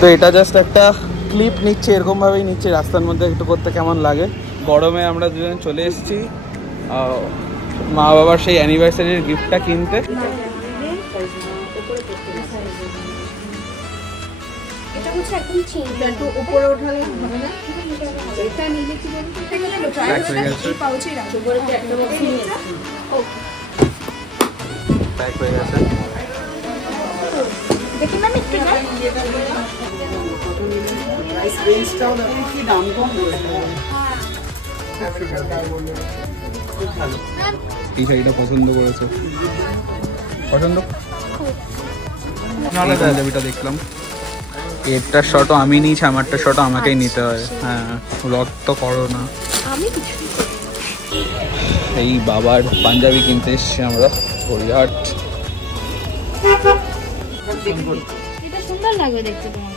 তো এটা জাস্ট একটা ক্লিপ নিচ্ছে, এরকমভাবেই নিচ্ছে রাস্তার মধ্যে একটু করতে কেমন লাগে। গরমে আমরা দুজন চলে এসেছি মা বাবার সেই অ্যানিভার্সারির গিফটটা কিনতে। এই শাড়িটা পছন্দ করেছো? পছন্দ ছবিটা দেখলাম, এরটার শটও আমি নিয়েছি, আমারটা শটও আমাকেই নিতে হয়। হ্যাঁ, ব্লগ তো করো না। এই বাবার পাঞ্জাবি কিনতে এসছি আমরা হরিহাট। এটা সুন্দর লাগবে দেখতে তোমাকে।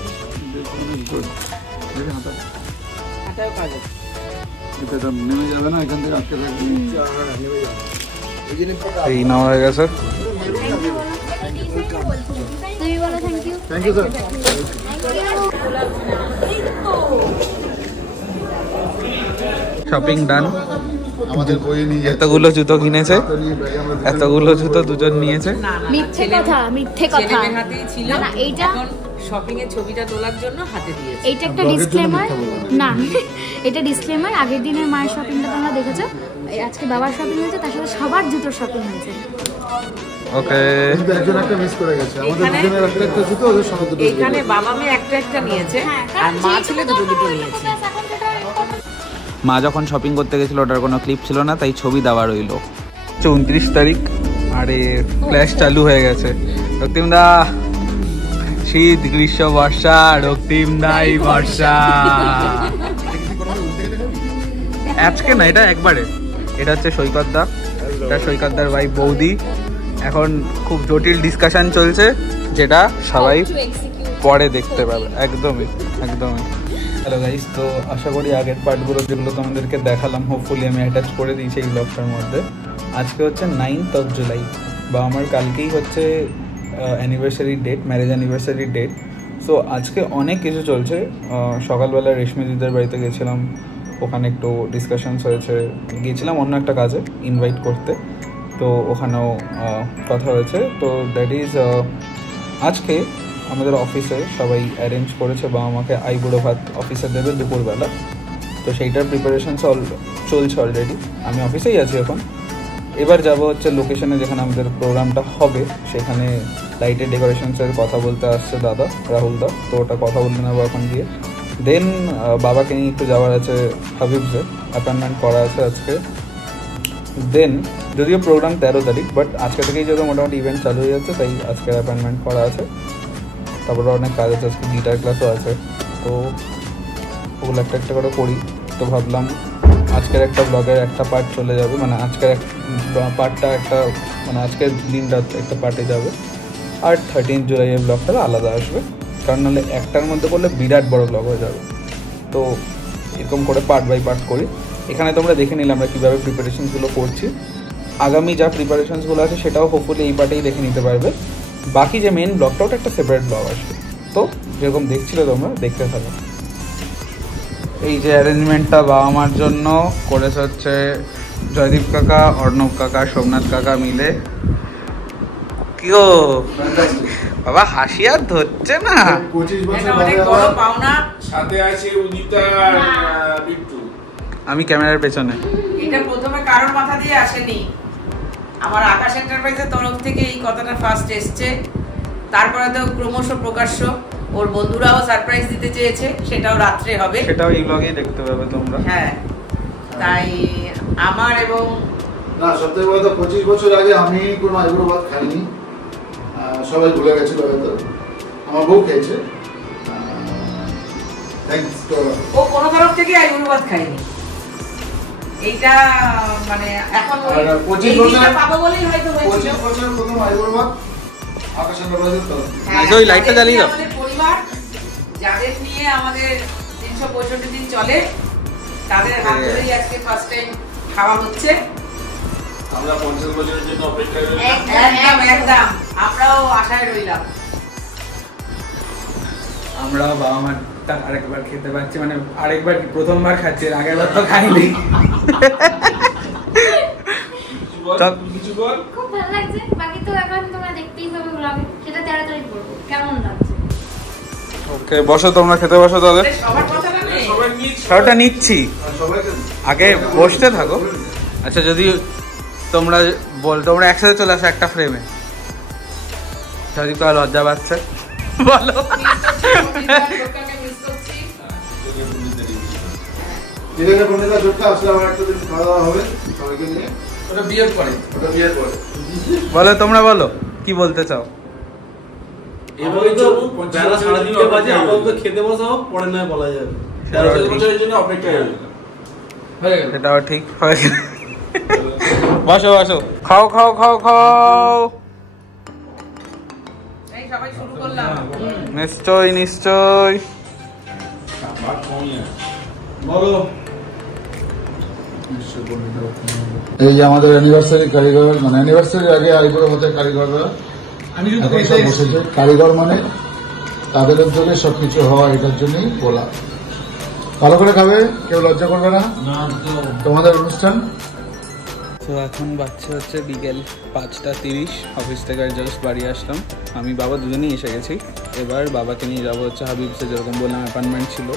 এই নাও হয়ে গেছে। শপিং ডান। এতগুলো জুতো কিনেছে, এতগুলো জুতো দুজন নিয়েছে। মিথ্যে কথা, মিথ্যে কথা। না না, এইটা শপিং এর ছবিটা তোলার জন্য হাতে দিয়েছে। এইটা একটা ডিসক্লেমার না, এটা ডিসক্লেমার। আগের দিনের মায়ের শপিংটা তোমরা দেখেছো, আজকে বাবার শপিং হয়েছে, তার সাথে সবার জুতোর শপিং হয়েছে। ওকে, কিন্তু একজন একটা মিস করে গেছে, আমাদের দুজনের একটা একটা জুতো, ওদের সঙ্গে দুটো। এখানে বাবা মেয়ে একটা একটা নিয়েছে আর মা ছেলে দুটো দুটো নিয়েছে। মা যখন শপিং করতে গেছিল ওটার কোনো ক্লিপ ছিল না, তাই ছবি দেওয়া রইল। 29 তারিখ, আরে ফ্ল্যাশ চালু হয়ে গেছে। রক্তিমদা, শীত গ্রীষ্ম বর্ষা, রক্তিমদাই বর্ষা। আজকে না, এটা একবারে। এটা হচ্ছে সৈকতদা, এটা সৈকতদার ওয়াইফ বৌদি। এখন খুব জটিল ডিসকাশন চলছে, যেটা সবাই পরে দেখতে পাবে। একদমই একদমই। হ্যালো গাইস, তো আশা করি আগের পার্টগুলো যেগুলো তোমাদেরকে দেখালাম হোপফুলি আমি অ্যাটাচ করে দিয়েছি এই ব্লগটার মধ্যে। আজকে হচ্ছে 9th of July, বা আমার কালকেই হচ্ছে anniversary date, marriage anniversary date. So আজকে অনেক কিছু চলছে। সকালবেলা রেশমি দিদিদের বাড়িতে গেছিলাম, ওখানে একটু ডিসকাশনস হয়েছে। গিয়েছিলাম অন্য একটা কাজে ইনভাইট করতে, তো ওখানেও কথা হয়েছে। তো দ্যাট ইজ আজকে আমাদের অফিসে সবাই অ্যারেঞ্জ করেছে বা আমাকে আইবুড়ো ভাত অফিসে দেবে দুপুরবেলা। তো সেইটার প্রিপারেশনস চলছে অলরেডি। আমি অফিসেই আছি এখন। এবার যাব হচ্ছে লোকেশনে যেখানে আমাদের প্রোগ্রামটা হবে, সেখানে লাইটের ডেকোরেশনসের কথা বলতে আসছে দাদা রাহুল দা। তো ওটা কথা বলতে নেবো এখন গিয়ে। দেন বাবাকে নিয়ে একটু যাওয়ার আছে হাবিবসে, অ্যাপয়েন্টমেন্ট করা আছে আজকে। দেন যদিও প্রোগ্রাম 13 তারিখ, বাট আজকে থেকেই যেহেতু মোটামুটি ইভেন্ট চালু হয়ে যাচ্ছে, তাই আজকের অ্যাপয়েন্টমেন্ট করা আছে। তারপরে অনেক কাজ আছে, আজকে গিটার ক্লাসও আছে। তো ওগুলো একটা একটা করে করি। তো ভাবলাম আজকের একটা ব্লগের একটা পার্ট চলে যাবে, মানে আজকের পার্টটা একটা, মানে আজকের দিনটা একটা পার্টে যাবে, আর 13 জুলাইয়ের ব্লগটা আলাদা আসবে। কারণ নাহলে একটার মধ্যে করলে বিরাট বড় ব্লগ হয়ে যাবে। তো এরকম করে পার্ট বাই পার্ট করি। এখানে তোমরা দেখে নিলে আমরা কীভাবে প্রিপারেশনসগুলো করছি। আগামী যা প্রিপারেশনসগুলো আছে সেটাও হোপফুলি এই পার্টেই দেখে নিতে পারবে। বাকি যে মেন ব্লগটা, ওটা একটা সেপারেট ব্লগ আসবে। তো যেরকম দেখছিলে তোমরা, দেখতে থাকো। এই যে অ্যারেঞ্জমেন্টটা বাবা মার জন্য করেছে হচ্ছে জয়দীপ কাকা, অর্ণব কাকা, সোমনাথ কাকা মিলে। কি গো বাবা, হাসি আর ধরছে না। 25 বছর পাওনা সাথে আছে উদিতা বিট্টু। আমি ক্যামেরার পেছনে। এটা প্রথমে কারোর মাথা দিয়ে আসেনি, আমার আকাশ এন্টারপ্রাইজের তরফ থেকে এই কথাটা ফার্স্ট এসছে। তারপরে তো ক্রমশ প্রকাশ্য, ওর বন্ধুরাও সারপ্রাইজ দিতে চেয়েছে, সেটাও রাত্রে হবে, সেটাও এই ব্লগেই দেখতে পাবে তোমরা। হ্যাঁ, তাই আমার এবং না, সত্যি বলতে 25 বছর আগে আমি কোনো আইবুড়ো ভাত খাইনি, সবাই ভুলে গেছিল হয়তো। আমার বউ খেয়েছে, ও কোনো তরফ থেকে আইবুড়ো ভাত খাইনি। এইটা মানে এখন 25 বছর পাবো বলেই হয়তো হয়েছিল। 25 বছর প্রথম আইবুড়ো ভাত আকাশ এন্টারপ্রাইজের তরফ। ওই লাইটটা জ্বালিয়ে দাও। আমাদের পরিবার যাদের নিয়ে আমাদের 365 দিন চলে, তাদের হাত ধরেই আজকে ফার্স্ট টাইম খাওয়া হচ্ছে। আমরা 50 বছরের জন্য অপেক্ষায় রয়েছি। একদম একদম, আমরাও আশায় রইলাম। আমরা বাবা মার আরেকবার খেতে পাচ্ছি, মানে আরেকবার কি প্রথমবার খাচ্ছি, আগের বার তো খাইনি। কিছু বল। খুব ভালো লাগছে, বাকি তো এখন তোমরা দেখতেই পাবে ব্লগে, সেটা তাড়াতাড়ি করবো। কেমন লাগছে? ওকে, বসো তোমরা, খেতে বসো তাহলে। সবার কথাটা নেই। সবাই নিয়েছি। সবটা নিচ্ছি, আগে বসতে থাকো। আচ্ছা, যদি তোমরা তোমরা একসাথে চলে আসো একটা ফ্রেমে, যদি কার লজ্জা পাচ্ছে বলো। ঠিক আছে বন্ধুরা, ছোট্ট আসলে আমার একটা দিন খাওয়া দাওয়া হবে সবাইকে নিয়ে। ওটা বিয়ের পরে, ওটা বিয়ের পরে। বলো তোমরা, বলো কি বলতে চাও। এভাবে তো বেলা সাড়ে 3টে বাজে, আপাতত খেতে বসাও, পরে নয় বলা যাবে। 13 বছরের জন্য অপেক্ষা হয়ে গেল। এটাও ঠিক হয়ে গেল। বসো বসো, খাও খাও খাও খাও। এই সবাই শুরু করলাম। নিশ্চয় নিশ্চয়। ভাত কমই আছে। বলো। এই যে আমাদের অ্যানিভার্সারি কারিগর, মানে অ্যানিভার্সারির আগে আইবুড়ো ভাতের কারিগররা এখন সব বসেছে। কারিগর মানে তাদের উদ্যোগে সবকিছু হওয়া, এটার জন্যই বলা। ভালো করে খাবে, কেউ লজ্জা করবে না। তোমাদের অনুষ্ঠান। তো এখন বাচ্চা হচ্ছে বিকেল 5:30, অফিস থেকে জাস্ট বাড়ি আসলাম। আমি বাবা দুজনেই এসে গেছি। এবার বাবাকে নিয়ে যাবো হচ্ছে হাবিবসে, যেরকম বললাম অ্যাপয়েন্টমেন্ট ছিল,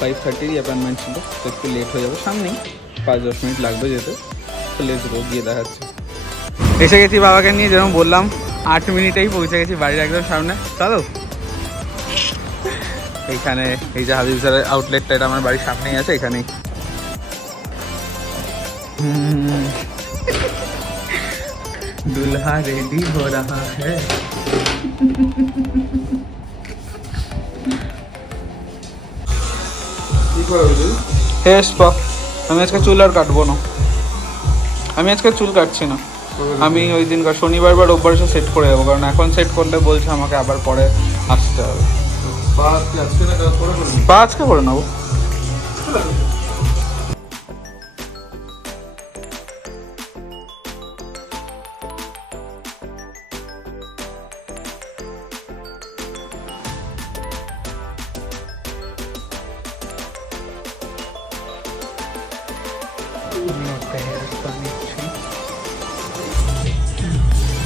5:30 অ্যাপয়েন্টমেন্ট ছিল, তো একটু লেট হয়ে যাবো, সামনেই 5-10 মিনিট লাগবে যেতে। তো লেটস গো, গিয়ে দেখাচ্ছে। এসে গেছি বাবাকে নিয়ে, যেরকম বললাম 8 মিনিটেই পৌঁছে গেছি বাড়ির একদম সামনে। চলো, এইখানে এই যে হাবিবসের আউটলেটটা, এটা আমার বাড়ির সামনেই আছে, এখানেই। दुल्हा रेडी हो रहा है। আমি আজকে চুল আর কাটবো না, আমি আজকে চুল কাটছি না। আমি ওই দিন শনিবার বা রোববার এসে সেট করে যাবো, কারণ এখন সেট করলে বলছে আমাকে আবার পরে আসতে হবে। বা আজকে করে নেবো।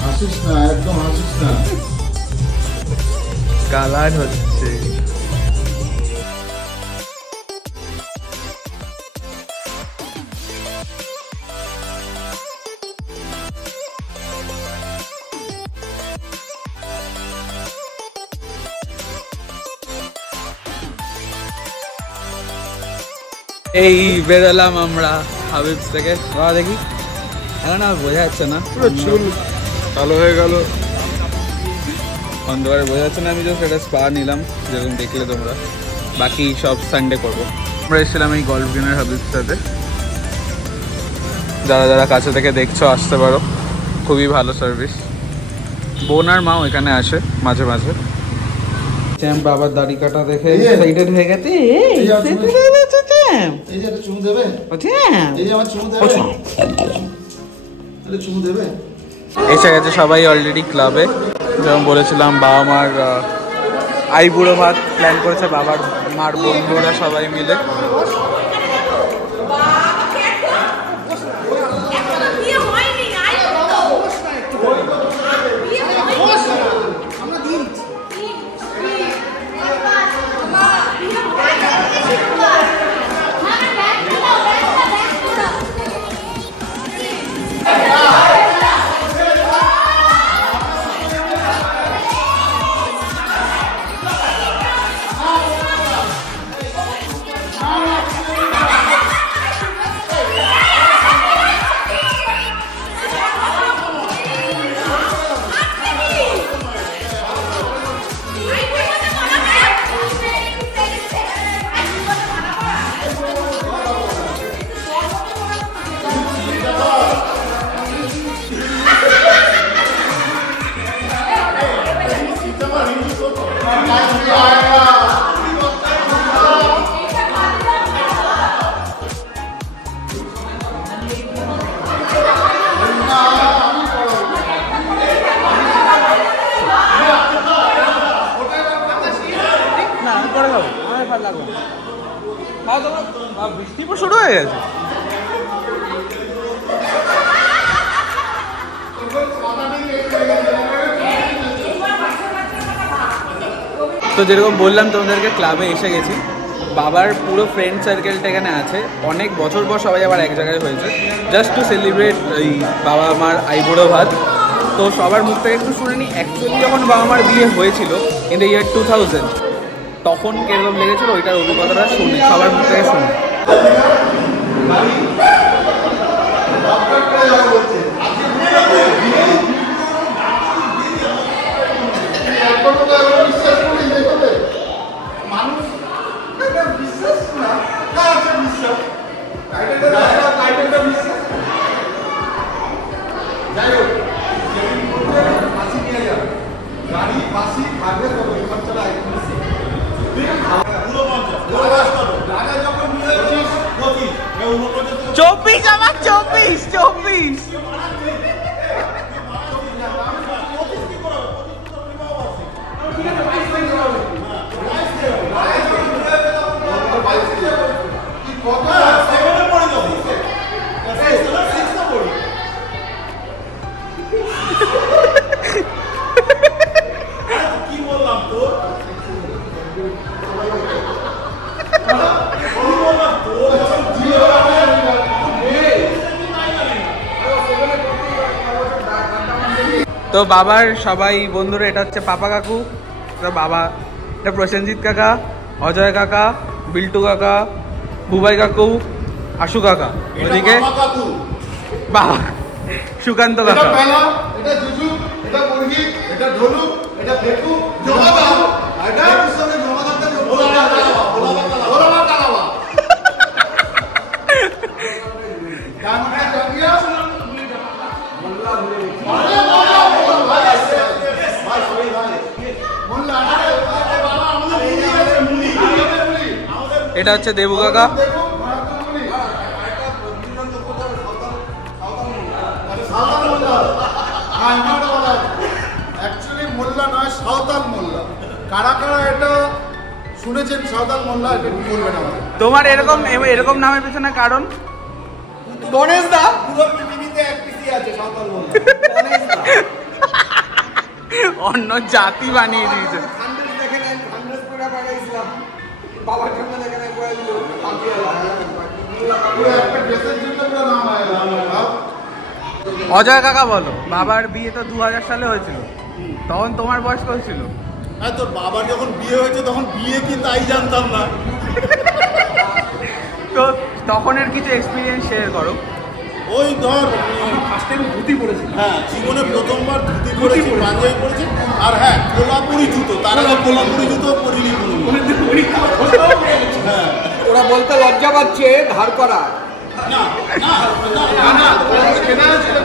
হাসিস না, একদম হাসিস না। কালার হচ্ছে। এই বেরোলাম আমরা হাবিবস থেকে। বাবা দেখি, এখন আর বোঝা যাচ্ছে না, পুরো চুল কালো হয়ে গেল, অন্ধকারে বোঝা যাচ্ছে না। আমি তো সেটা স্পা নিলাম, যেরকম দেখলে তোমরা। বাকি সব সানডে করবো। আমরা এসেছিলাম এই গল্ফ গেমের হাবিবসটাতে, যারা যারা কাছে থেকে দেখছো আসতে পারো, খুবই ভালো সার্ভিস। বোন আর মাও এখানে আসে মাঝে মাঝে। চ্যাম্প বাবার দাড়ি কাটা দেখে এক্সাইটেড হয়ে গেছে। এই যে একটা চুমু দেবে, এই যে আমার চুমু দেবে, একটা চুমু দেবে। এসে গেছে সবাই অলরেডি ক্লাবে, যেমন বলেছিলাম বাবা মার আইবুড়ো ভাত প্ল্যান করেছে বাবার মার বন্ধুরা সবাই মিলে। হয়ে গেছে। তো যেরকম বললাম তোমাদেরকে, ক্লাবে এসে গেছি, বাবার পুরো ফ্রেন্ড সার্কেলটা এখানে আছে, অনেক বছর পর সবাই আবার এক জায়গায় হয়েছে জাস্ট টু সেলিব্রেট এই বাবা মার আইবুড়ো ভাত। তো সবার মুখ থেকে একটু শুনে নিই, অ্যাকচুয়ালি যখন বাবা মার বিয়ে হয়েছিল ইন দ্য ইয়ার 2000, তখন কিরকম লেগেছিল ওইটার অভিজ্ঞতাটা শুনে সবার মুখ থেকে শুনে। চব্বিশ আমার 24 তো বাবার সবাই বন্ধুরা, এটা হচ্ছে পাপা কাকু, এটা বাবা, এটা প্রসেনজিৎ কাকা, অজয় কাকা, বিল্টু কাকা, বুবাই কাকু, আশু কাকা, ওদিকে বাবা সুকান্ত কাকা। এটা জুজু, এটা মুরগি, এটা ঢোলু, এটা ফেকু, জমাদা, এটা সঙ্গে জমাদাতে ভোলা কালাবা। গানটা জানিয়া মোল্লা ভুলে এটা হচ্ছে দেবু কাকা। অ্যাকচুয়ালি মোল্লা নয়, সাঁওতাল মোল্লা। কারা কারা এটা শুনেছেন সাঁওতাল মোল্লা, এটা বলবেন আমাদের। তোমার এরকম নামের পেছনে কারণ? গণেশ দা পুরো পৃথিবীতে এক পিসি আছে সাঁওতাল মোল্লা। গণেশ দা অন্য জাতি বানিয়ে দিয়েছে। হান্ড্রেড দেখে নেন, 100 করে বানাইছিলাম বাবার সামনে দেখে নেন করে দিল পুরো একটা ড্রেসের জন্য পুরো নাম হয়। অজয় কাকা বলো, বাবার বিয়ে তো 2000 সালে হয়েছিল, তখন তোমার বয়স কত ছিল? হ্যাঁ, তোর বাবার যখন বিয়ে হয়েছে তখন বিয়ে কি তাই জানতাম না। তো তখনের কিছু এক্সপিরিয়েন্স শেয়ার করো। ওই ধর ফার্স্ট টাইম ধুতি পরেছি, হ্যাঁ জীবনে প্রথমবার ধুতি পরেছি, পাঞ্জাবি পরেছি, আর হ্যাঁ কোলাপুরি জুতো। তার আগে কোলাপুরি জুতো পরিনি কোনো। হ্যাঁ, ওরা বলতে লজ্জা পাচ্ছে ধার করা। না না না না, কেনা হয়েছিল,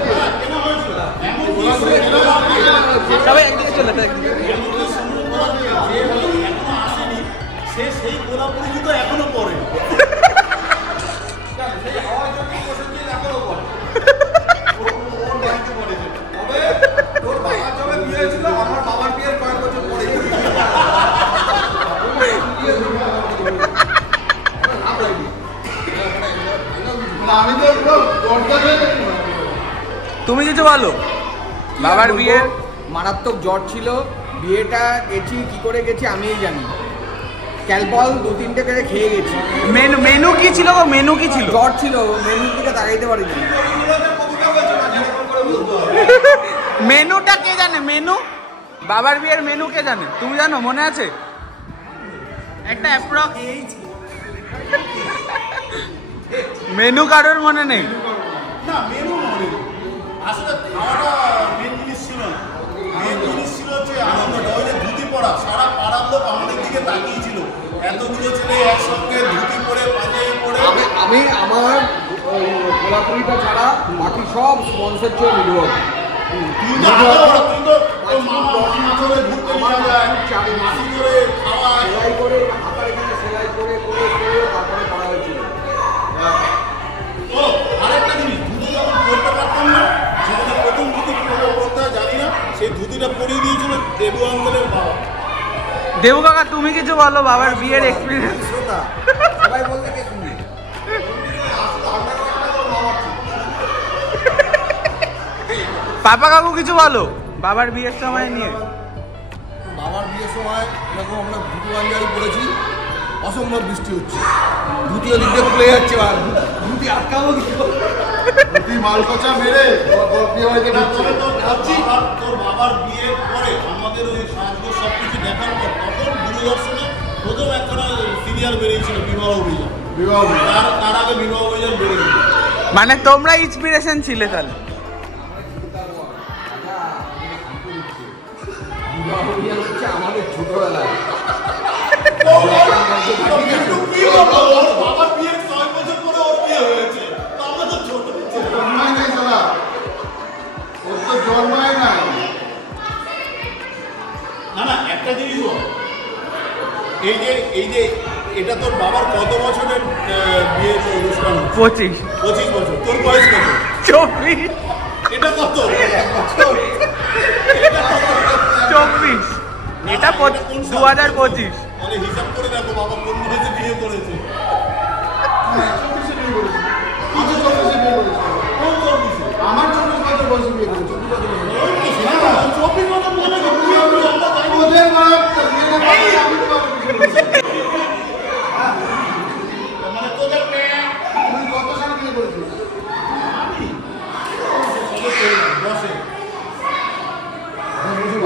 কেনা হয়েছিল। সবাই একদিকে চলে যায়, এখনো আসেনি, সে সেই কোলাপুরি জুতো এখনো পরে। তুমি কিছু বলো। বাবার বিয়ে মারাত্মক জ্বর ছিল, বিয়েটা গেছি কি করে গেছি আমিই জানি। ক্যালপল 2-3টে করে খেয়ে গেছি। মেনু কি ছিল গো? মেনু কি ছিল? জ্বর ছিল, মেনুর দিকে তাকাইতে পারিনি। মেনুটা কে জানে? মেনু, বাবার বিয়ের মেনু কে জানে? তুমি জানো? মনে আছে একটা অ্যাপ্রক্স মেনু? কারোর মনে নেই? না, মেনু মনে নেই। আসলে খাওয়াটা মেন জিনিস ছিল না। মেন জিনিস ছিল হচ্ছে আনন্দটা। ওই যে ধুতি পরা, সারা পাড়ার লোক আমাদের দিকে তাকিয়েছিল। এতগুলো ছেলে একসঙ্গে ধুতি পরে, পাঞ্জাবি পরে। আমি আমার গোলাপুরিটা ছাড়া বাকি সব স্পন্সর ছিল ভিডিও। তুই তো তোর মামা ধরে ঘুরতে নিয়ে যায়, মাসি ধরে খাওয়া, সেলাই করে হাতার এখানে সেলাই করে করে করে তারপরে করা হয়েছিল। ও আরেকটা জিনিস, ধুতি যখন পরতে পারতাম না, জীবনে প্রথম ধুতি কীভাবে পরতে হয় জানি না, সেই ধুতিটা পরিয়ে দিয়েছিল দেবু আঙ্কেলের বাবা। দেবু কাকা তুমি কিছু বলো বাবার বিয়ের এক্সপিরিয়েন্স। সবাই বলতে কে শুনি পাপা কাকু কিছু বলো বাবার বিয়ের সময় নিয়ে। বাবার বিয়ের সময় এরকম আমরা দুটো আঞ্জারি পড়েছি, অসম্ভব বৃষ্টি হচ্ছে, দ্বিতীয় দিকে খুলে যাচ্ছে, দুটি আটকাবো তুই মালকোচা মেরে বিয়ে বাড়িতে ঢুকছিস। তোর বাবার বিয়ের পরে আমাদের ওই সাজগোজ সবকিছু দেখার পর তখন দূরদর্শনে প্রথম একখানা সিরিয়াল বেরিয়েছিল বিবাহ অভিযান। তার আগে বিবাহ অভিযান বেরিয়ে, মানে তোমরা ইন্সপিরেশন ছিলে তাহলে। আমাদের ছোটবেলায় বাবার বিয়ের 6 বছর পরে ওর বিয়ে হয়েছে, আমরা তো ছোট জন্মাই নাই সালা, ওর তো জন্মাই নাই। না একটা জিনিস বল, এই যে এটা তোর বাবার কত বছরের বিয়ের অনুষ্ঠান? 25 বছর। তোর বয়স কত? 24 এটা কত? 24 এটা 2025। মানে হিসাব করে দেখো বাবা কোন বয়সে বিয়ে করেছে। আমার 24 বছর বয়সে বিয়ে করেছে। ওদের মা মানে তোদের তুই কত সালে বিয়ে করেছিস?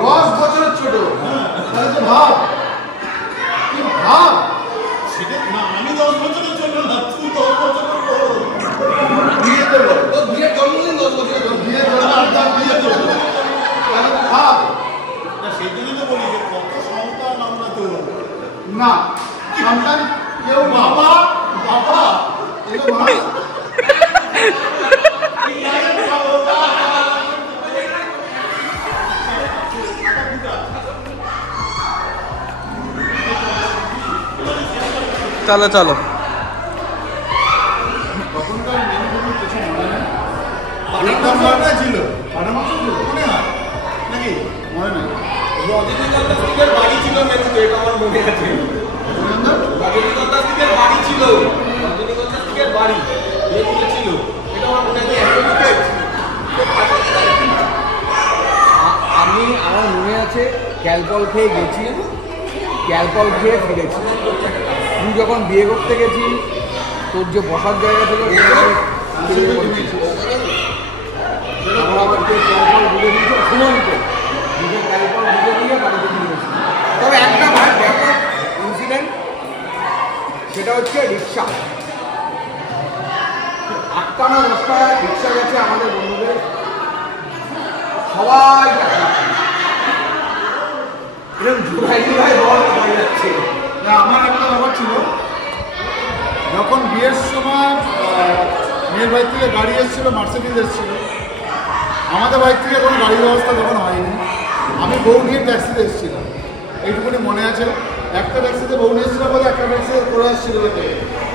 10 বছরের ছোট। তাহলে তো ভাব, তুই ভাব। সেটা না, আমি 10 বছরের জন্য না, তুই 10 বছরের বড়। বিয়েতে বল, তোর বিয়ের জন্মদিন 10 বছর, তোর বিয়ে জন্ম বিয়েতে বল। তাহলে তো ভাব। না সেই জন্যই তো বলি যে কত সন্তান আমরা তো না সন্তান কেউ বাবা এই তো মা। চলো চলো তখনকার মেনুগুলোর কিছু মনে নেই। পাঠানো ছিল পাঠামাংস ছিল? মনে হয় নাকি? মনে নেই। রজনীগন্ধা সিংহের বাড়ি ছিল মেনুতে, এটা আমার মনে আছে। রজনীগন্ধা সিংহের বাড়ি ছিল, রজনীগন্ধা সিংহের বাড়ি মেনুতে ছিল, এটা আমার মনে আছে। আমার মনে আছে ক্যালপল খেয়ে গেছি, ক্যালপল খেয়ে ফিরেছি। তুই যখন বিয়ে করতে গেছি তোর যে বসার জায়গা ছিল আমরা আবার ক্যালপল বুঝে দিয়েছি ঘুমন্ত, নিজের ক্যালপল বুঝে দিয়ে বাড়িতে নিয়ে গেছি। তবে একটা ব্যাপক ইনসিডেন্ট, সেটা হচ্ছে রিক্সা। 8টা না 10টা রিক্সা গেছে আমাদের বন্ধুদের, সবাই এরকম জোড়ায় বল হয়ে যাচ্ছে। না, আমার একটা ব্যাপার ছিল, যখন বিয়ের সময় মেয়ের বাড়ি থেকে গাড়ি এসেছিল, মার্সিডিজ এসেছিল, আমাদের বাড়ি থেকে কোনো গাড়ির ব্যবস্থা তখন হয়নি। আমি বউ নিয়ে ট্যাক্সিতে এসেছিলাম, এইটুকুনি মনে আছে। একটা ট্যাক্সিতে বউ নিয়ে এসেছিলাম বলে একটা ট্যাক্সিতে করে আসছিল,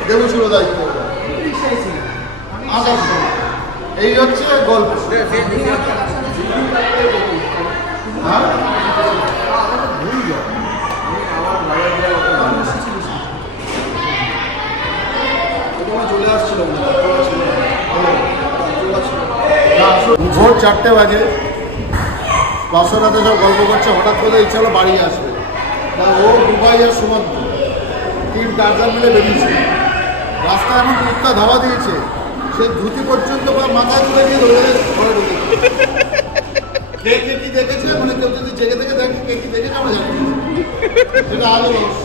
দেবু ছিল দায়িত্ব। এই হচ্ছে গল্প। হ্যাঁ চলে আসছিল ভোর 4টে বাজে, বাসরাতে সব গল্প করছে, হঠাৎ করে ইচ্ছা হলো বাড়ি আসবে। ও দুবাই আর সুমন্ত 3 টার্জার মিলে বেরিয়েছে। রাস্তায় এমন কুত্তা ধাওয়া দিয়েছে, সে ধুতি পর্যন্ত মাথায় তুলে দিয়ে ধরে ঘরে ঢুকেছে। কে কি দেখেছে, মানে কেউ যদি জেগে থেকে দেখে কে কি দেখেছে আমরা জানি না, সেটা আজও রহস্য।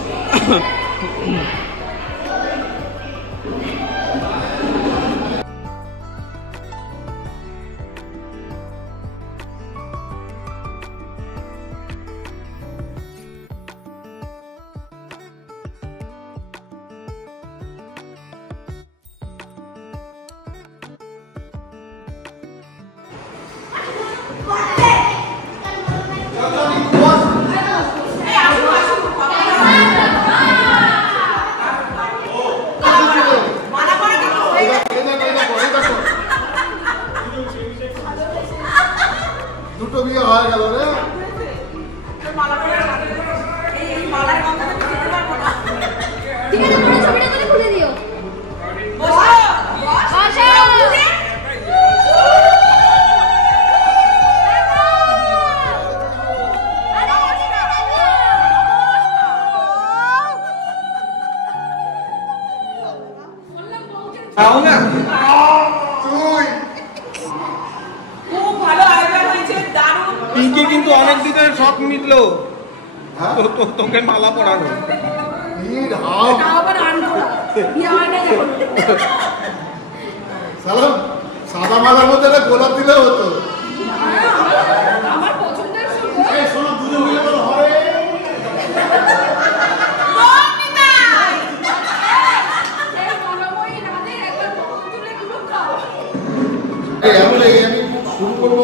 দুটো বিয়ে হয়ে গেল রে। ঠিক আছে, পুরো ছবিটা তাহলে খুলে দিও। বসো। খুব ভালো আয়োজন হয়েছে, দারুণ। পিঙ্কি কিন্তু অনেক দিনের শখ মিটলো তোকে মালা পরানো। সাদা মালার মধ্যে গোলাপ দিলেও হতো। শুরু করবো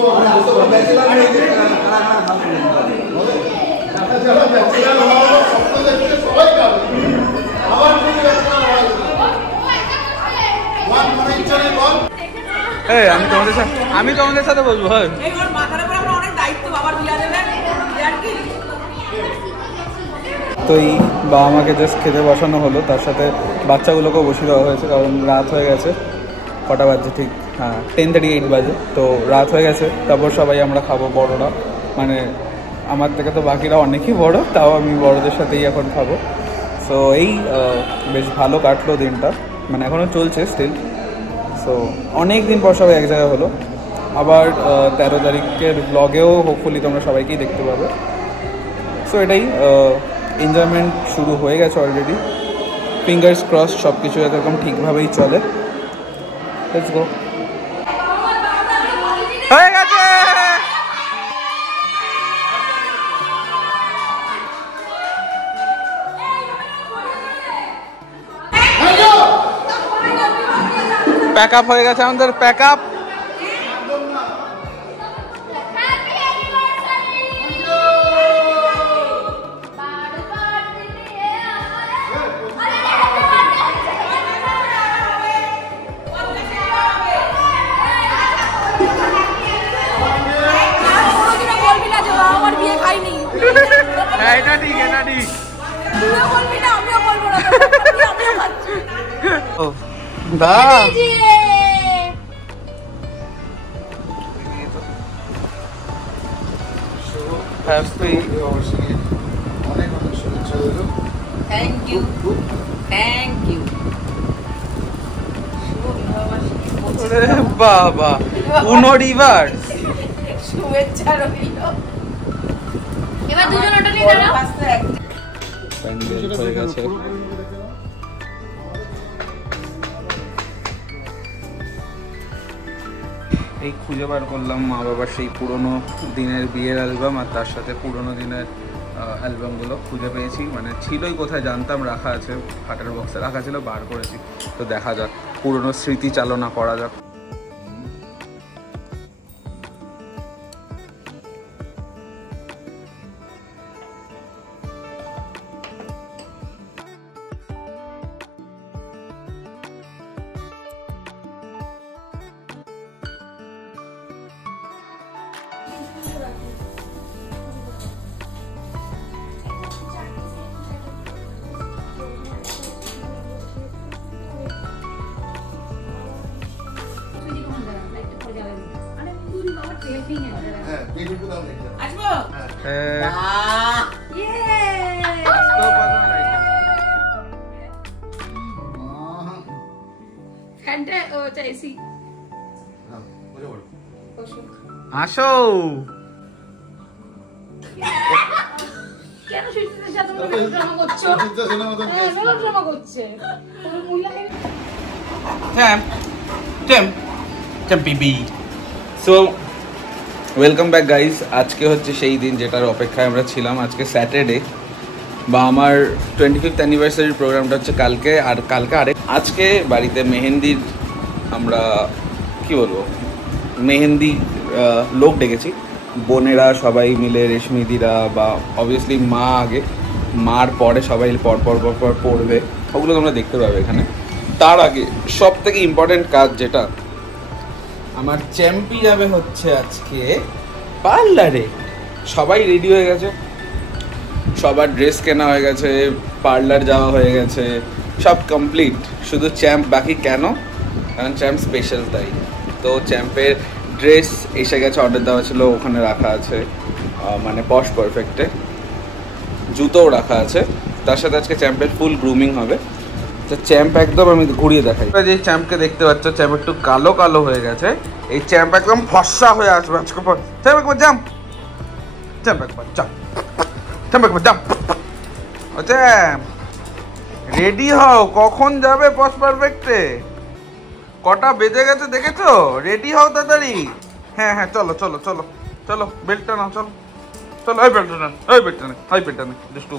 আমি তোমাদের সাথে বলবো। হ্যাঁ, এই ওর মাথার উপর আমরা অনেক দায়িত্ব, বাবার বিয়া দেবে আর কি। তো এই বাবা মাকে জাস্ট খেতে বসানো হলো, তার সাথে বাচ্চাগুলোকেও বসিয়ে দেওয়া হয়েছে, কারণ রাত হয়ে গেছে। কটা বাজছে ঠিক? হ্যাঁ, 10:38 বাজে। তো রাত হয়ে গেছে, তারপর সবাই আমরা খাবো, বড়রা মানে আমার থেকে তো বাকিরা অনেকই বড়, তাও আমি বড়দের সাথেই এখন খাবো। সো এই বেশ ভালো কাটলো দিনটা, মানে এখনও চলছে স্টিল। সো অনেক দিন পর সবাই এক জায়গায় হলো। আবার 13 তারিখের ব্লগেও হোপফুলি তোমরা সবাইকেই দেখতে পাবে। সো এটাই, এনজয়মেন্ট শুরু হয়ে গেছে অলরেডি। ফিঙ্গার্স ক্রস সব কিছু এরকম ঠিকভাবেই চলে। Let's go. হয়ে গেছে। প্যাক আপ হয়ে গেছে আমাদের, প্যাক আপ। এটা ঠিক, এটা ঠিক। দা হ্যাপি অনেক অনেক শুভেচ্ছা রইল। Thank you, thank you. বাবা উনো রিভার্স শুভেচ্ছা রইল। এবার দুজন ওটা নিয়ে দাঁড়াও। প্যান্ডেল হয়ে গেছে। এই খুঁজে বার করলাম মা বাবার সেই পুরনো দিনের বিয়ের অ্যালবাম, আর তার সাথে পুরনো দিনের অ্যালবামগুলো খুঁজে পেয়েছি। মানে ছিলই কোথায় জানতাম, রাখা আছে খাটের বক্সে রাখা ছিল, বার করেছি। তো দেখা যাক, পুরনো স্মৃতি চালনা করা যাক। আসবো? ফ্যানটা ও চাইছি। আসো। কেন সুচিতার সাথে ড্রামা করছো? ড্রামা করছে। পুরো মূল্যায়ন। So welcome back guys. আজকে হচ্ছে সেই দিন যেটার অপেক্ষায় আমরা ছিলাম। আজকে স্যাটারডে, বা আমার 25th অ্যানিভার্সারির প্রোগ্রামটা হচ্ছে কালকে, আর কালকে আজকে বাড়িতে মেহেন্দির আমরা কি বলবো মেহেন্দি লোক ডেকেছি। বোনেরা সবাই মিলে, রেশমিদিরা বা অবভিয়াসলি মা আগে, মার পরে সবাই পর পড়বে, ওগুলো তোমরা দেখতে পাবে এখানে। তার আগে সব থেকে ইম্পর্টেন্ট কাজ যেটা, আমার চ্যাম্পি যাবে হচ্ছে আজকে পার্লারে। সবাই রেডি হয়ে গেছে, সবার ড্রেস কেনা হয়ে গেছে, পার্লার যাওয়া হয়ে গেছে, সব কমপ্লিট, শুধু চ্যাম্প বাকি। কেন? কারণ চ্যাম্প স্পেশাল, তাই। তো চ্যাম্পের ড্রেস এসে গেছে, অর্ডার দেওয়া ছিল, ওখানে রাখা আছে, মানে পশ পারফেক্টে। জুতোও রাখা আছে। তার সাথে আজকে চ্যাম্পের ফুল গ্রুমিং হবে। চ্যাম্প একদম আমি ঘুরিয়ে দেখাই। যে চ্যাম্পকে দেখতে পাচ্ছ, চ্যাম্প একটু কালো কালো হয়ে গেছে, এই চ্যাম্প একদম ফর্সা হয়ে আসবে আজকে পর। চ্যাম্প একবার জাম্প, চ্যাম্প একবার জাম্প, চ্যাম্প একবার জাম্প। ও চ্যাম্প রেডি হও, কখন যাবে পস পারফেক্টে? কটা বেজে গেছে দেখেছো? রেডি হও তাড়াতাড়ি। হ্যাঁ হ্যাঁ চলো চলো চলো চলো, বেল্টটা নাও, চলো চলো। ওই বেল্টটা নেন, ওই বেল্টটা নেন, ওই বেল্টটা নেন। দুষ্টু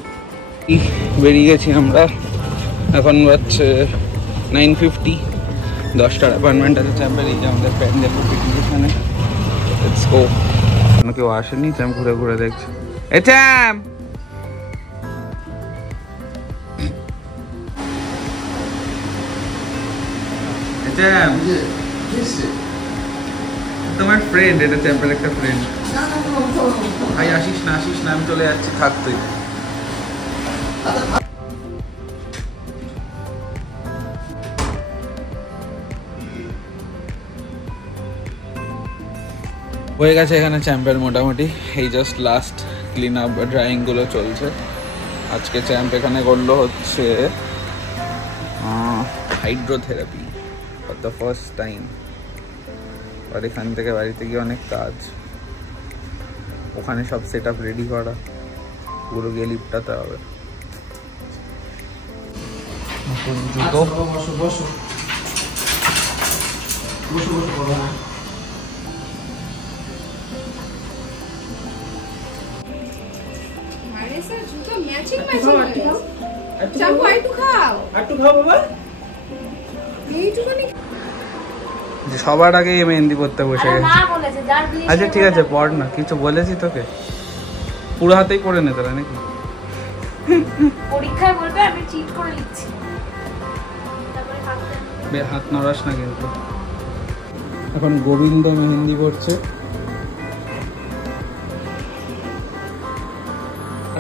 বেরিয়ে গেছি আমরা, এখন বাজছে 9:50। 10টার অ্যাপয়েন্টমেন্ট আছে চ্যাম্পের। এই যে আমাদের প্যান্ডেল এখানে, লেটস গো। কেউ আসেনি, চ্যাম্প ঘুরে ঘুরে দেখছে। এ চ্যাম্প, তোমার ফ্রেন্ড, এটা চ্যাম্পের একটা ফ্রেন্ড। ভাই আসিস না, আসিস না, আমি চলে যাচ্ছি, থাক তুই। হয়ে গেছে এখানে চ্যাম্পের মোটামুটি। এই just last clean up drying গুলো চলছে। আজকে চ্যাম্প এখানে করলো হচ্ছে hydrotherapy for the first time. আর এখান থেকে বাড়িতে গিয়ে অনেক কাজ, ওখানে সব সেট আপ রেডি করা, পুরো গিয়ে লিফটাতে হবে। জুতো সবার আগে মেহেন্দি পড়তে বসে গেছে। আচ্ছা ঠিক আছে, পড় না, কিছু বলেছি তোকে? পুরো হাতেই পড়ে নে তোরা নাকি? পরীক্ষায় বলবে আমি চিট করে লিখছি। হাত নড়াস না কিন্তু। এখন গোবিন্দ মেহেন্দি পড়ছে।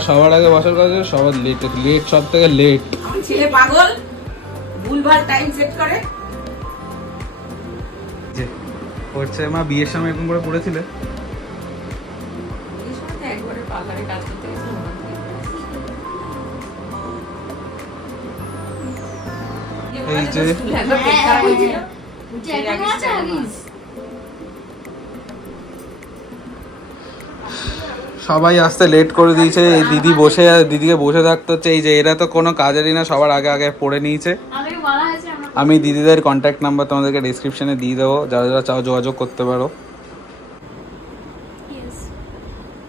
সবার আগে বসার কাছে সবার লেট, সব থেকে লেট। আমার ছেলে পাগল, ভুলভাল টাইম সেট করে। পড়ছে মা, বিয়ের সময় এরকম করে পড়েছিলে? একবারে পার্লারে কাজ করতে গেছিলাম। এই যে সবাই আসতে লেট করে দিয়েছে। এই দিদি বসে, দিদিকে বসে থাকতে হচ্ছে। এই যে এরা তো কোনো কাজেরই না, সবার আগে আগে পড়ে নিয়েছে। আমি দিদিদের কন্ট্যাক্ট নাম্বার তোমাদেরকে ডেসক্রিপশনে দিয়ে দেবো, যারা যারা চাও যোগাযোগ করতে পারো।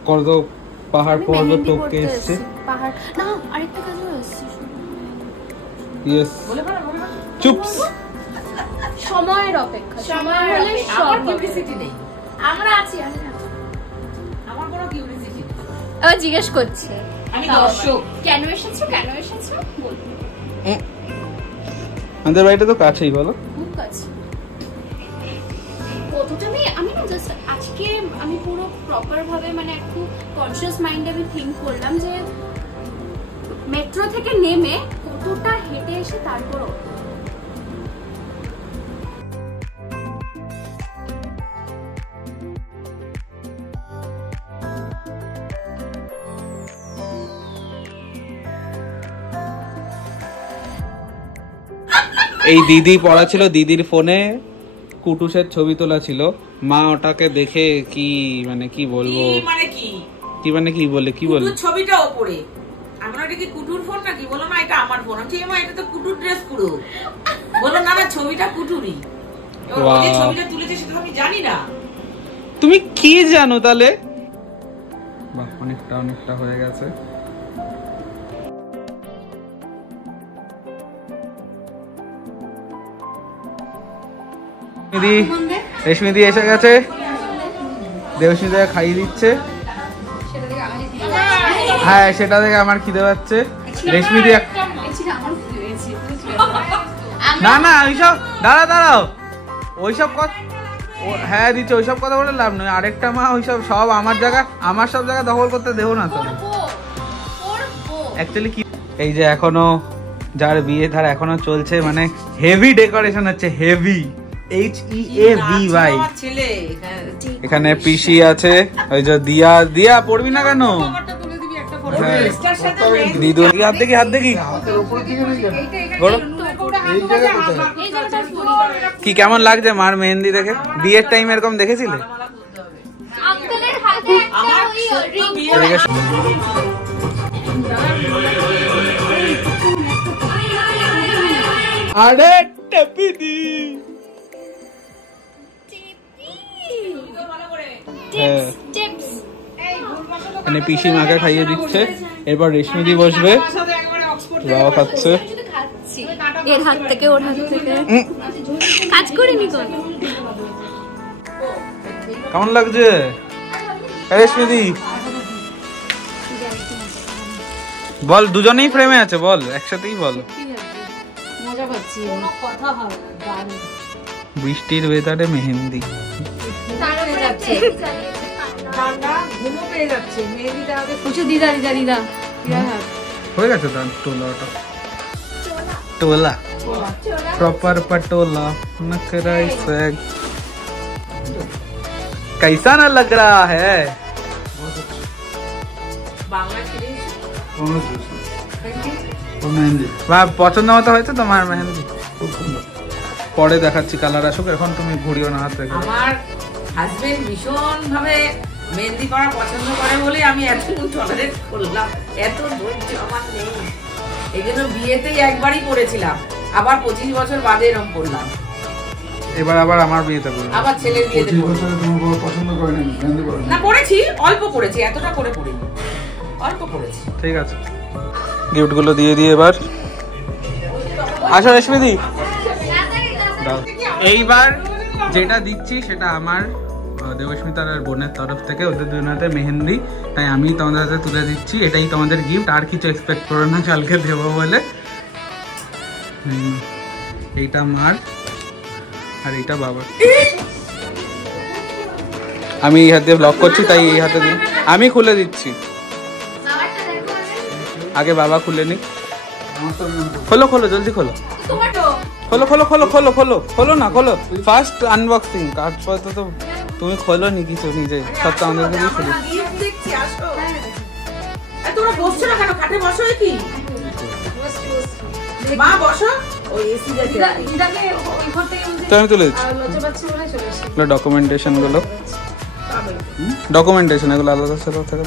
কত পাহাড় পর্বত টপকে এসছে। চুপস, সময়ের অপেক্ষা, সময় হলে সব কিউরিসিটি নেই। আমরা আছি, আমি আমার কোনো কিউরিসিটি নেই। আবার জিজ্ঞেস করছে আমি দর্শক। কেন এসেছো, কেন এসেছো বলবো। আমাদের বাড়িটা তো কাছেই, বলো। খুব কাছে। কতটা আমি না জাস্ট আজকে আমি পুরো প্রপার ভাবে মানে একটু কনসিয়াস মাইন্ডে আমি থিঙ্ক করলাম যে মেট্রো থেকে নেমে কতটা হেঁটে এসে তারপরও এই দিদি পড়া ছিল, দিদির ফোনে কুটুসের ছবি তোলা ছিল। মা ওটাকে দেখে কি মানে কি বলবো, মানে কি কি মানে কি বলে, কি বলে ছবিটা ওপরে। আমরা এটা কি কুটুর ফোন নাকি? বলো না এটা আমার ফোন। আমি মা এটা তো কুটুর ড্রেস পুরো। বলো না না ছবিটা কুটুরি। এবার যে ছবিটা তুলেছে সেটা আমি জানি না। তুমি কি জানো তাহলে? বাহ, অনেকটা অনেকটা হয়ে গেছে। রেশমি দি এসে গেছে, দেবস্মিতা খাইয়ে দিচ্ছে। হ্যাঁ সেটা দেখে আমার খিদে পাচ্ছে। রেশমি দি না না ওইসব দাঁড়াও, ওইসব কথা হ্যাঁ দিচ্ছে, ওইসব কথা বলে লাভ নয়। আরেকটা মা ওইসব সব আমার জায়গা, আমার সব জায়গা দখল করতে দেবো না তো। অ্যাকচুয়ালি কি, এই যে এখনো যার বিয়ে তার এখনো চলছে, মানে হেভি ডেকোরেশন হচ্ছে, হেভি HEAVY। এখানে পিসি আছে, ওই যে দিয়া, দিয়া পড়বি না কেন? দিদু হাত দেখি, হাত দেখি, এই জায়গা কোথায়? এই জায়গাটা পরি। কি কেমন লাগছে মার মেহেন্দি দেখে? বিয়ের টাইম এরকম দেখেছিলে? আঙ্কেলের হাতে একটা ওই রিং এদিকে আরে টেপি দি। হ্যাঁ, টিপস মানে পিসি মাকে খাইয়ে দিচ্ছে, এরপর রেশমিদি বসবে, বাবা খাচ্ছে। খাচ্ছি এর হাত থেকে ওর হাত থেকে কাজ করিনি কোন। কেমন লাগছে রেশমিদি? বল, দুজনেই ফ্রেমে আছে, বল একসাথেই বল। মজা পাচ্ছি, কথা হবে দারুণ। বৃষ্টির ওয়েদারে মেহেন্দি। ঠান্ডা ঘুমো পেয়ে যাচ্ছে, মেহেন্দিটা আগে পুছো দিদা দিদা দিদা হয়ে গেছে তার টোলা, ওটা টোলা प्रॉपर पटोला नखराई स्वैग कैसा ना लग रहा है? পছন্দ মতো হয়েছে তোমার মেহেন্দি? খুব সুন্দর। পরে দেখাচ্ছি, কালার আসুক, এখন তুমি ঘুরিও না হাত রেখে। আমার হাজবেন্ড ভীষণ ভাবে মেহেন্দি করা পছন্দ করে বলে আমি এত টলারেট করলাম, এত ধৈর্য আমার নেই। এই জন্য বিয়েতেই একবারই করেছিলাম, আবার 25 বছর বাদে এরকম করলাম, এবার আবার আমার বিয়েতে করবো। আবার ছেলের বিয়েতে 25 করবো। বছরে তোমার বউ পছন্দ করেনি, মেহেন্দি করেনি? না করেছি, অল্প করেছি, এতটা করে করিনি, অল্প করেছি। ঠিক আছে, গিফট গুলো দিয়ে দিয়ে এবার আসো রেশমিদি। দাও। এইবার যেটা দিচ্ছি সেটা আমার দেবস্মিতার আর বোনের তরফ থেকে, ওদের দুজনের হাতে মেহেন্দি, তাই আমি তোমাদের হাতে তুলে দিচ্ছি। এটাই তোমাদের গিফট, আর কিছু এক্সপেক্ট করো না কালকে দেবো বলে। এইটা মার আর এইটা বাবার। আমি এই হাত দিয়ে ব্লক করছি, তাই এই হাতে দিই, আমি খুলে দিচ্ছি। আগে বাবা খুলে নি। খোলো খোলো, জলদি খোলো, খোলো খোলো খোলো খোলো খোলো খোলো না, খোলো। ফার্স্ট আনবক্সিং, কাজ পড়তে তো তুমি খোলো নি কিছু নিজে, সব তো আমাদেরকে দিয়ে খুলি। দেখছি, আসো। তোমরা বসছো না কেন? খাটে বসো। কি মা বসো, ওই এসি দিদাকে ওই ঘর থেকে তো আমি তুলে দিচ্ছি। লজ্জা পাচ্ছি বলে চলে এসেছি। এগুলো ডকুমেন্টেশন গুলো, ডকুমেন্টেশন এগুলো আলাদা সেটা থাকে।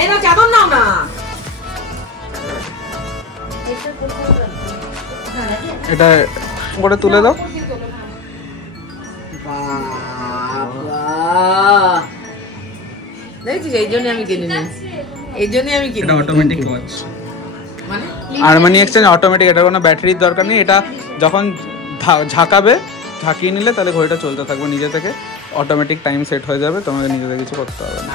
এই না চাদর নাও না। এটা করে তুলে দাও। দেখছিস, এই জন্য আমি কিনে নিই, এই জন্যই আমি কিনে এটা নিই। অটোমেটিক ওয়াচ, মানে আরমানি এক্সচেঞ্জ অটোমেটিক, এটার কোনো ব্যাটারির দরকার নেই। এটা যখন ঝাঁকাবে, ঝাঁকিয়ে নিলে তাহলে ঘড়িটা চলতে থাকবে নিজে থেকে, অটোমেটিক টাইম সেট হয়ে যাবে, তোমাকে নিজে থেকে কিছু করতে হবে না।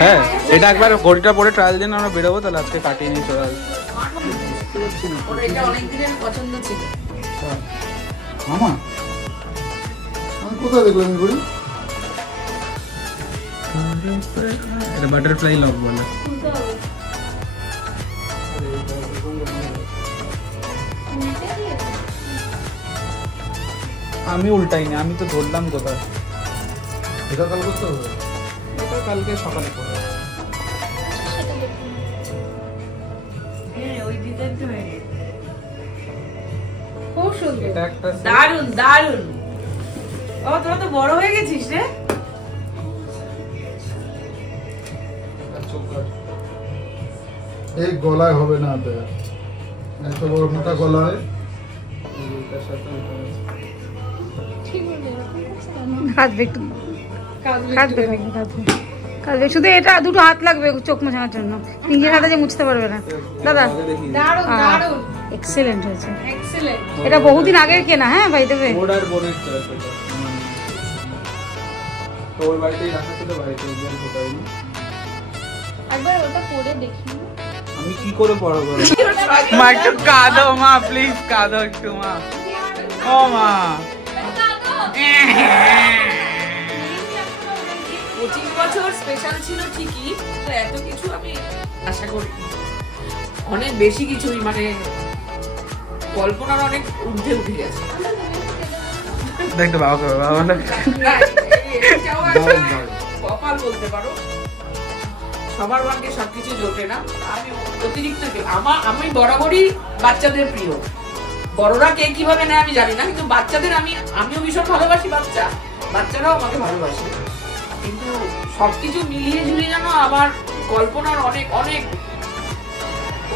হ্যাঁ, এটা একবার ঘড়িটা পরে ট্রায়াল দিন আমরা বেরোবো, তাহলে আজকে কাটিয়ে নিয়ে চলে আসবো। ওর এটা অনেক দিনের পছন্দ ছিল। আমার আমি কোথায় দেখলাম এই ঘড়ি? এটা বাটারফ্লাই লক বলে। আমি উল্টাইনি, আমি তো ধরলাম কোথায়। এটা কাল করতে হবে। এটা কালকে সকালে করবো। খুব সুন্দর। এটা একটা দারুন দারুন। ও তোরা তো বড় হয়ে গেছিস রে। এই গলায় হবে না, এত বড় মোটা গলায়। কাঁদবে একটু, কাঁদবে কাঁদবে, শুধু এটা দুটো হাত লাগবে চোখ মোছানোর জন্য, নিজের হাতে যে মুছতে পারবে না। দাদা দারুণ দারুণ এক্সেলেন্ট হয়েছে, এক্সেলেন্ট। এটা বহুদিন আগের কেনা। হ্যাঁ ভাই দেবে। ওর বোনের চয়েস এটা। তো ওর বাড়িতেই রাখা ছিল, বাড়িতে গিয়ে ঢোকাইনি। একবার ওটা পরে দেখি। আমি কি করে পড়াবো? মা একটু কাঁদো, মা প্লিজ কাঁদো একটু, মা। ও মা, 25 বছর স্পেশাল ছিল ঠিকই, তো এত কিছু আমি আশা করি, অনেক বেশি কিছুই, মানে কল্পনার অনেক ঊর্ধ্বে উঠে গেছে। দেখতে বাবা, বাবা না, এটাও একটা কপাল বলতে পারো, সবার ভাগ্যে সবকিছু জোটে না। আমি অতিরিক্ত আমি বরাবরই বাচ্চাদের প্রিয়। বড়রা কে কিভাবে নেয় আমি জানি না, কিন্তু বাচ্চাদের আমিও ভীষণ ভালোবাসি, বাচ্চারাও আমাকে ভালোবাসে। কিন্তু সবকিছু মিলিয়ে ঝুলিয়ে যেন আমার কল্পনার অনেক অনেক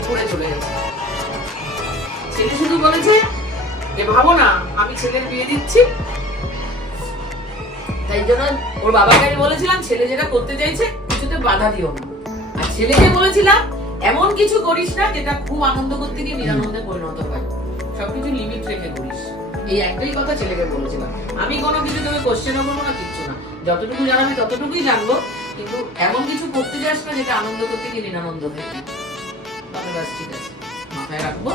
উপরে চলে গেছে। ছেলে শুধু বলেছে যে ভাবো না আমি ছেলের বিয়ে দিচ্ছি, তাই জন্য ওর বাবাকে আমি বলেছিলাম ছেলে যেটা করতে চাইছে কিছুতে বাধা দিও না। আর ছেলেকে বলেছিলাম এমন কিছু করিস না যেটা খুব আনন্দ করতে গিয়ে নিরানন্দে পরিণত হয়, সবকিছু লিমিট রেখে করিস। এই একটাই কথা ছেলেকে বলেছিলাম। আমি কোনো কিছু তোকে কোশ্চেনও করবো না, কিচ্ছু না, যতটুকু জানাবি ততটুকুই জানবো, কিন্তু এমন কিছু করতে যাস না যেটা আনন্দ করতে গিয়ে নিরানন্দ হয়ে যায়। তবে ব্যাস ঠিক আছে, মাথায় রাখবো,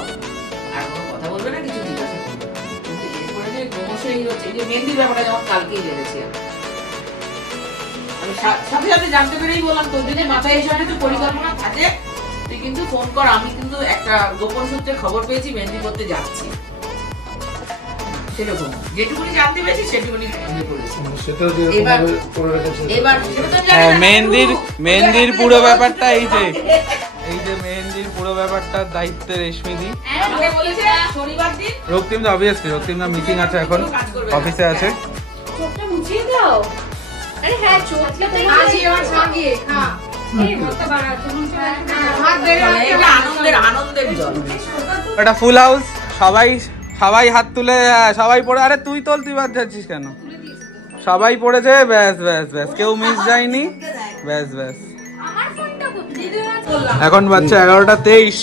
আর কোনো কথা বলবে না, কিছু জিজ্ঞাসা করবে। কিন্তু এরপরে যে ক্রমশ এই হচ্ছে, এই যে মেহেন্দির ব্যাপারটা যেমন কালকেই জেনেছি আমি সাথে সাথে জানতে পেরেই বললাম তোর যদি মাথায় এসে একটু পরিকল্পনা থাকে তুই কিন্তু ফোন কর, আমি কিন্তু একটা গোপন সূত্রে খবর পেয়েছি মেহেন্দি করতে যাচ্ছি, সেরকম যেটুকুনি জানতে পেরেছি সেটুকুনি করেছি। এবার মেহেন্দির পুরো ব্যাপারটা এই যে মেহেন্দির পুরো ব্যাপারটা দায়িত্বে রেশমিদি। শনিবার দিন রক্তিম অবভিয়াসলি রক্তিম মিটিং আছে, এখন অফিসে আছে। চোখটা মুছিয়ে দাও। আরে হ্যাঁ, চোখটা তো আজই আমার সঙ্গে হ্যাঁ এই মতো বাড়াতো হাত ধরে এটা আনন্দের জল। এটা ফুল হাউস, সবাই হাত তুলে, সবাই পড়ে। আরে তুই বাদ যাচ্ছিস কেন? সবাই পড়েছে, ব্যাস ব্যাস ব্যাস, কেউ মিস যায়নি, ব্যাস ব্যাস। আমার ফোনটা কোথায়? এখন বাচ্চা 11:23।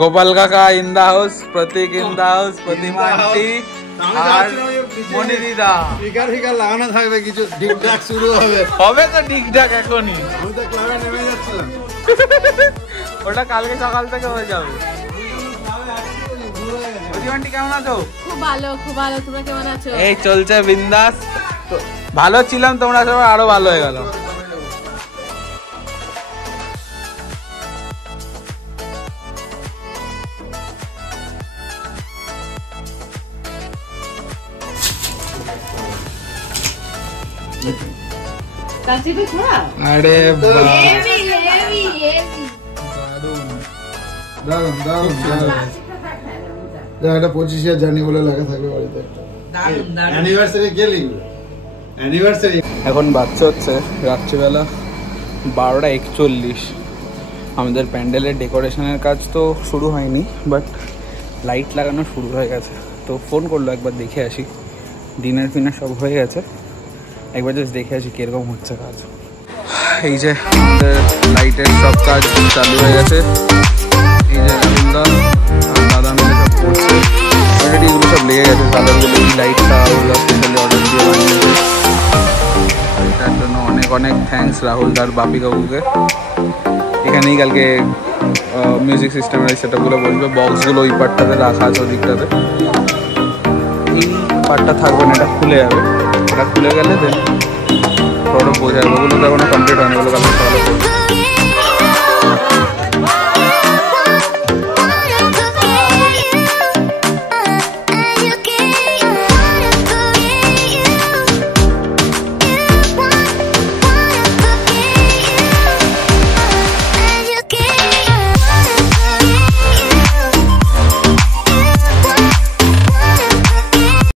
গোপাল কাকা in the house, Pratik in the house, Pratima aunty আর মনি দিদা। ফিকার লাগানো থাকবে, কিছু ডিকডাক শুরু হবে তো ডিকডাক এখনই। আমি তো ক্লাবে নেমে যাচ্ছিলাম, ওটা কালকে সকাল থেকে হয়ে যাবে। প্রতিমা আন্টি কেমন আছো? খুব ভালো, তোমরা কেমন আছো? এই চলছে বিন্দাস। ভালো ছিলাম, তোমরা সবাই আরো ভালো হয়ে গেল। আরে দারুন একটা 25 জার্নি বলে লেখা থাকবে বাড়িতে। এখন বাচ্চা হচ্ছে রাত্রিবেলা 12:41। আমাদের প্যান্ডেলের ডেকোরেশনের কাজ তো শুরু হয়নি, বাট লাইট লাগানো শুরু হয়ে গেছে। তো ফোন করলো একবার দেখে আসি, ডিনার ফিনার সব হয়ে গেছে, একবার জাস্ট দেখে আসি কিরকম হচ্ছে কাজ। এই যে আমাদের লাইটের সব কাজ চালু হয়ে গেছে। এই যে রাহুলদা আর দাদা মিলে সব করছে, অলরেডি এগুলো সব লেগে গেছে। কালারগুলো এই লাইটটা ওগুলো স্পেশালি অর্ডার দিয়ে বানিয়েছে, এটার জন্য অনেক অনেক থ্যাঙ্কস রাহুলদার বাপি কাকুকে। এখানেই কালকে মিউজিক সিস্টেমের সেটআপগুলো বসবে, বক্সগুলো ওই পার্টটাতে রাখা আছে, ওদিকটাতে। এই পার্টটা থাকবে না, এটা খুলে যাবে, এটা খুলে গেলে দেন ওটা বোঝা যাবে। ওগুলো তো এখনো কমপ্লিট হয়নি, ওগুলো কালকে সকালে করবে।